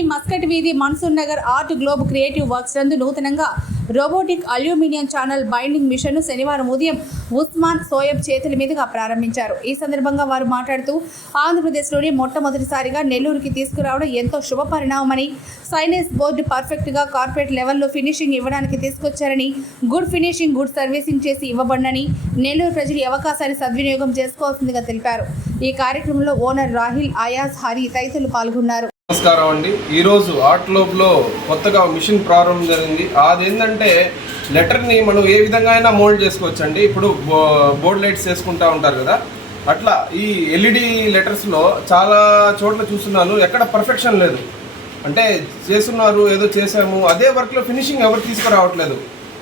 పట్టణంలోని మస్కట్ వీధి Mansoor Nagar art globe creative works నందు నూతనంగా రోబోటిక్ అల్యూమినియం ఛానల్ బైండింగ్ మిషన్ను శనివారం ఉదయం ఉస్మాన్ సోయబ్ చేతుల మీదుగా ప్రారంభించారు. ఈ సందర్భంగా వారు మాట్లాడుతూ ఆంధ్రప్రదేశ్లోని మొట్టమొదటిసారిగా నెల్లూరుకి తీసుకురావడం ఎంతో శుభ పరిణామమని, సైనెస్ బోర్డు పర్ఫెక్ట్గా కార్పొరేట్ లెవెల్లో ఫినిషింగ్ ఇవ్వడానికి తీసుకొచ్చారని, గుడ్ ఫినిషింగ్ గుడ్ సర్వీసింగ్ చేసి ఇవ్వబడినని, నెల్లూరు ప్రజలు ఈ అవకాశాన్ని సద్వినియోగం చేసుకోవాల్సిందిగా తెలిపారు. ఈ కార్యక్రమంలో ఓనర్ రాహిల్, అయాజ్, హరి తదితరులు పాల్గొన్నారు. నమస్కారం అండి. ఈరోజు ఆర్ట్ గ్లోబ్లో కొత్తగా మిషన్ ప్రారంభం జరిగింది. అదేంటంటే లెటర్ని మనం ఏ విధంగా అయినా మోల్డ్ చేసుకోవచ్చు అండి. ఇప్పుడు బోర్డ్ లైట్స్ చేసుకుంటూ ఉంటారు కదా, అట్లా ఈ ఎల్ఈడి లెటర్స్లో చాలా చోట్ల చూస్తున్నాను, ఎక్కడ పర్ఫెక్షన్ లేదు. అంటే చేస్తున్నారు, ఏదో చేసాము, అదే వర్క్లో ఫినిషింగ్ ఎవరు తీసుకురావట్లేదు.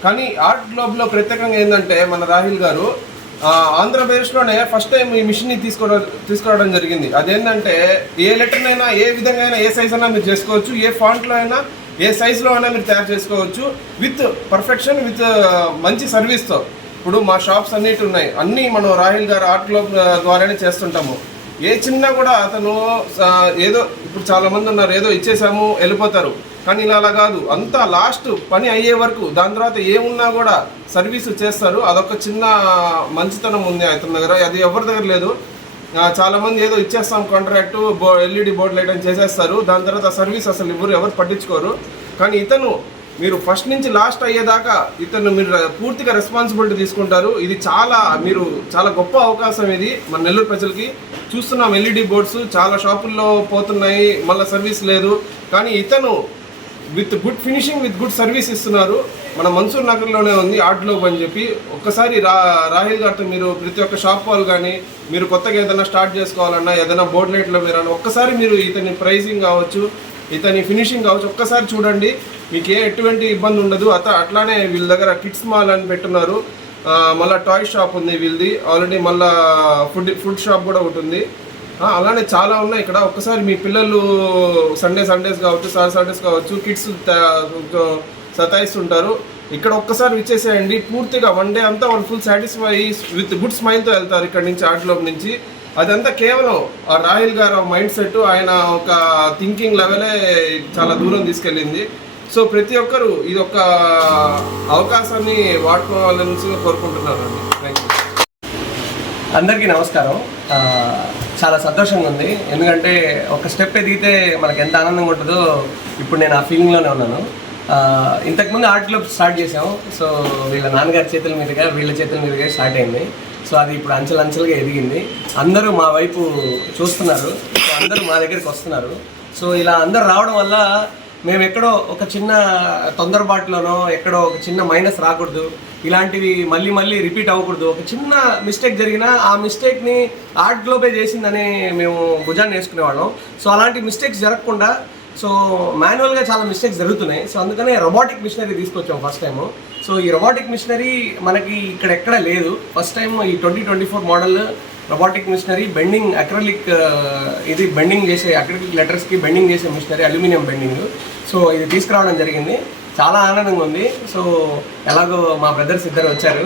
కానీ ఆర్ట్ గ్లోబ్లో ప్రత్యేకంగా ఏంటంటే మన రాహిల్ గారు ఆంధ్రప్రదేశ్లోనే ఫస్ట్ టైం ఈ మిషన్ని తీసుకురావడం జరిగింది. అదేంటంటే ఏ లెటర్నైనా ఏ విధంగా అయినా ఏ సైజ్ అయినా మీరు చేసుకోవచ్చు, ఏ ఫాంట్లో అయినా ఏ సైజులో అయినా మీరు తయారు చేసుకోవచ్చు, విత్ పర్ఫెక్షన్, విత్ మంచి సర్వీస్తో. ఇప్పుడు మా షాప్స్ అన్నిటి ఉన్నాయి, అన్నీ మనం రాహిల్ గారు ఆర్ట్ గ్లోబ్ ద్వారానే చేస్తుంటాము. ఏ చిన్న కూడా అతను ఏదో ఇప్పుడు చాలామంది ఉన్నారు, ఏదో ఇచ్చేసాము వెళ్ళిపోతారు, కానీ ఇలా అలా కాదు, అంతా లాస్ట్ పని అయ్యే వరకు దాని తర్వాత ఏమున్నా కూడా సర్వీసు చేస్తారు. అదొక చిన్న మంచితనం ఉంది అతని దగ్గర, అది ఎవరి దగ్గర లేదు. చాలామంది ఏదో ఇచ్చేస్తాం కాంట్రాక్టు, ఎల్ఈడి బోర్డ్ లైట్ అని చేసేస్తారు, దాని తర్వాత సర్వీస్ అసలు ఎవరు పట్టించుకోరు. కానీ ఇతను మీరు ఫస్ట్ నుంచి లాస్ట్ అయ్యేదాకా మీరు పూర్తిగా రెస్పాన్సిబిలిటీ తీసుకుంటారు. ఇది చాలా గొప్ప అవకాశం ఇది మన నెల్లూరు ప్రజలకి. చూస్తున్నాం ఎల్ఈడి బోర్డ్స్ చాలా షాపుల్లో పోతున్నాయి, మళ్ళీ సర్వీస్ లేదు. కానీ ఇతను with good finishing, with good service ఇస్తున్నారు. మన మన్సూర్ నగర్లోనే ఉంది ఆర్ట్ గ్లోబ్ అని చెప్పి. ఒక్కసారి రాహిల్ గారితో మీరు ప్రతి ఒక్క షాప్ వాళ్ళు కానీ మీరు కొత్తగా ఏదైనా స్టార్ట్ చేసుకోవాలన్నా, ఏదైనా బోర్డ్ లైట్లో మీరు ఒక్కసారి మీరు ఇతని ప్రైసింగ్ కావచ్చు, ఇతని ఫినిషింగ్ కావచ్చు, ఒక్కసారి చూడండి, మీకు ఎటువంటి ఇబ్బంది ఉండదు. అట్లానే వీళ్ళ దగ్గర కిడ్స్ మాల్ అని పెట్టున్నారు, మళ్ళీ టాయ్ షాప్ ఉంది వీళ్ళది, ఆల్రెడీ మళ్ళీ ఫుడ్ షాప్ కూడా ఒకటి ఉంది. అలానే చాలా ఉన్నాయి ఇక్కడ. ఒక్కసారి మీ పిల్లలు సండేస్ కావచ్చు, సాటర్డేస్ కావచ్చు, కిడ్స్ సతాయిస్తుంటారు, ఇక్కడ ఒక్కసారి విచ్చేసేయండి. పూర్తిగా వన్ డే అంతా వాళ్ళు ఫుల్ సాటిస్ఫై విత్ గుడ్ స్మైల్తో వెళ్తారు ఇక్కడ నుంచి, ఆర్ట్ గ్లోబ్ నుంచి. అదంతా కేవలం ఆ రాహిల్ గారు మైండ్ సెట్, ఆయన ఒక థింకింగ్ లెవెలే చాలా దూరం తీసుకెళ్ళింది. సో ప్రతి ఒక్కరూ ఇది ఒక అవకాశాన్ని వాడుకోవాలని కోరుకుంటున్నాను అండి. Thank you. అందరికీ నమస్కారం. చాలా సంతోషంగా ఉంది, ఎందుకంటే ఒక స్టెప్ ఎదిగితే మనకు ఎంత ఆనందంగా ఉంటుందో ఇప్పుడు నేను ఆ ఫీలింగ్లోనే ఉన్నాను. ఇంతకుముందు ఆర్ట్ గ్లోబ్ స్టార్ట్ చేసాము. సో వీళ్ళ నాన్నగారి చేతుల మీదుగా, వీళ్ళ చేతుల మీదుగా స్టార్ట్ అయింది. సో అది ఇప్పుడు అంచెలంచెలుగా ఎదిగింది. అందరూ మా వైపు చూస్తున్నారు, సో అందరూ మా దగ్గరికి వస్తున్నారు. సో ఇలా అందరూ రావడం వల్ల మేము ఎక్కడో ఒక చిన్న తొందరపాటులోనో ఎక్కడో ఒక చిన్న మైనస్ రాకూడదు, ఇలాంటివి మళ్ళీ రిపీట్ అవ్వకూడదు. ఒక చిన్న మిస్టేక్ జరిగినా ఆ మిస్టేక్ని ఆర్ట్ గ్లోబే చేసిందని మేము భుజాన్ని వేసుకునేవాళ్ళం. సో అలాంటి మిస్టేక్స్ జరగకుండా, సో మాన్యువల్గా చాలా మిస్టేక్స్ జరుగుతున్నాయి. సో అందుకనే రోబోటిక్ మిషనరీ తీసుకొచ్చాము ఫస్ట్ టైము. సో ఈ రోబోటిక్ మిషనరీ మనకి ఇక్కడెక్కడ లేదు. ఫస్ట్ టైం ఈ 2024 model robotic machinery, bending acrylic, ఇది బెండింగ్ చేసే అక్రిలిక్ లెటర్స్కి బెండింగ్ చేసే మిషనరీ, అల్యూమినియం బెండింగ్. సో ఇది తీసుకురావడం జరిగింది, చాలా ఆనందంగా ఉంది. సో ఎలాగో మా బ్రదర్స్ ఇద్దరు వచ్చారు,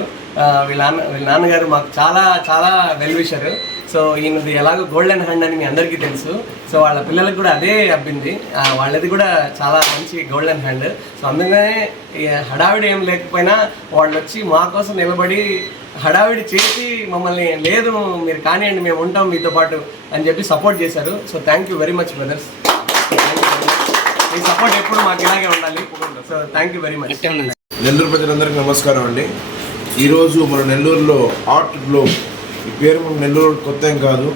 వీళ్ళ నాన్నగారు మాకు చాలా వెల్ విషర్. సో ఈయనది ఎలాగో గోల్డెన్ హ్యాండ్ అని మీ అందరికీ తెలుసు. సో వాళ్ళ పిల్లలకు కూడా అదే అబ్బింది, వాళ్ళది కూడా చాలా మంచి గోల్డెన్ హ్యాండ్. సో అందుకనే హడావిడి ఏం లేకపోయినా వాళ్ళు వచ్చి మా కోసం నిలబడి హడావిడి చేసి మమ్మల్ని, లేదు మీరు కానివ్వండి మేము ఉంటాం మీతో పాటు అని చెప్పి సపోర్ట్ చేశారు. So thank you very much brothers. ఈ సపోర్ట్ ఎప్పుడు మాకు ఇలాగే ఉండాలి. So thank you very much. Nellore ప్రజలందరికీ నమస్కారం అండి. ఈరోజు మన నెల్లూరులో ఆర్ట్ గ్లోబ్, ఈ పేరు మన నెల్లూరు కొత్త ఏం కాదు.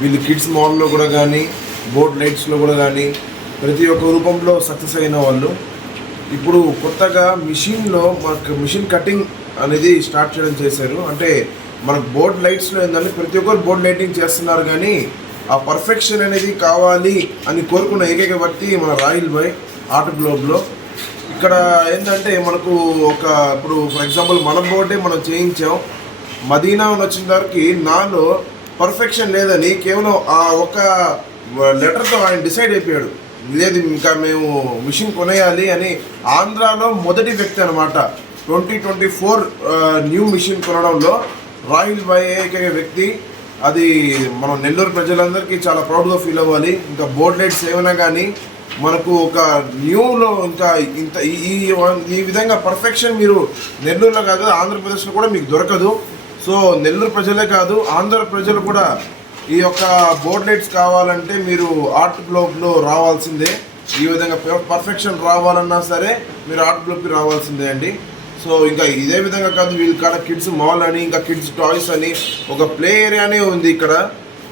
వీళ్ళు కిడ్స్ మాల్లో కూడా కానీ, బోర్డ్ లైట్స్లో కూడా కానీ ప్రతి ఒక్క రూపంలో సక్సెస్ అయిన వాళ్ళు. ఇప్పుడు కొత్తగా మనకు మిషన్ కటింగ్ అనేది స్టార్ట్ చేయడం చేశారు. అంటే మనకు బోర్డ్ లైట్స్లో ఏంటంటే ప్రతి ఒక్కరు బోర్డ్ లైటింగ్ చేస్తున్నారు, కానీ ఆ పర్ఫెక్షన్ అనేది కావాలి అని కోరుకున్న ఏకైక వ్యక్తి మన రాహిల్ భాయ్ ఆర్ట్ గ్లోబ్లో. ఇక్కడ ఏంటంటే మనకు ఇప్పుడు ఫర్ ఎగ్జాంపుల్ మన బోర్డే మనం చేయించాం, మదీనా వచ్చిన దానికి నాలో పర్ఫెక్షన్ లేదని కేవలం ఆ ఒక లెటర్తో ఆయన డిసైడ్ అయిపోయాడు, లేదు ఇంకా మేము మిషన్ కొనేయాలి అని. ఆంధ్రాలో మొదటి వ్యక్తి అనమాట 2024 న్యూ మిషన్ కొనడంలో రాహిల్ భాయ్ ఏకైక వ్యక్తి. అది మనం నెల్లూరు ప్రజలందరికీ చాలా ప్రౌడ్గా ఫీల్ అవ్వాలి. ఇంకా బోర్డ్ లైట్స్ ఏమైనా కానీ మనకు ఒక న్యూలో ఇంకా ఇంత ఈ విధంగా పర్ఫెక్షన్ మీరు నెల్లూరులో కాదు ఆంధ్రప్రదేశ్లో కూడా మీకు దొరకదు. సో నెల్లూరు ప్రజలే కాదు ఆంధ్ర ప్రజలు కూడా ఈ యొక్క బోర్డ్ లైట్స్ కావాలంటే మీరు ఆర్ట్ గ్లోబ్లో రావాల్సిందే. ఈ విధంగా పర్ఫెక్షన్ రావాలన్నా సరే మీరు ఆర్ట్ గ్లోబ్కి రావాల్సిందే అండి. సో ఇంకా ఇదే విధంగా కాదు, వీళ్ళ కాడ కిడ్స్ మాల్ అని ఇంకా కిడ్స్ టాయ్స్ అని ఒక ప్లే ఏరియానే ఉంది ఇక్కడ.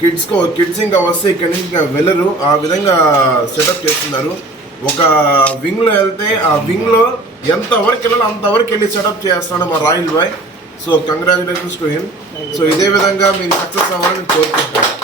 కిడ్స్ ఇంకా వస్తే ఇక్కడ నుంచి ఇంకా వెళ్ళరు, ఆ విధంగా సెటప్ చేస్తున్నారు. ఒక వింగ్లో వెళ్తే ఆ వింగ్లో ఎంతవరకు వెళ్ళాలో అంతవరకు వెళ్ళి సెటప్ చేస్తాడు మా royal boy. So congratulations to him. So ఇదే విధంగా మీరు సక్సెస్ అవ్వాలని కోరుకుంటున్నాను.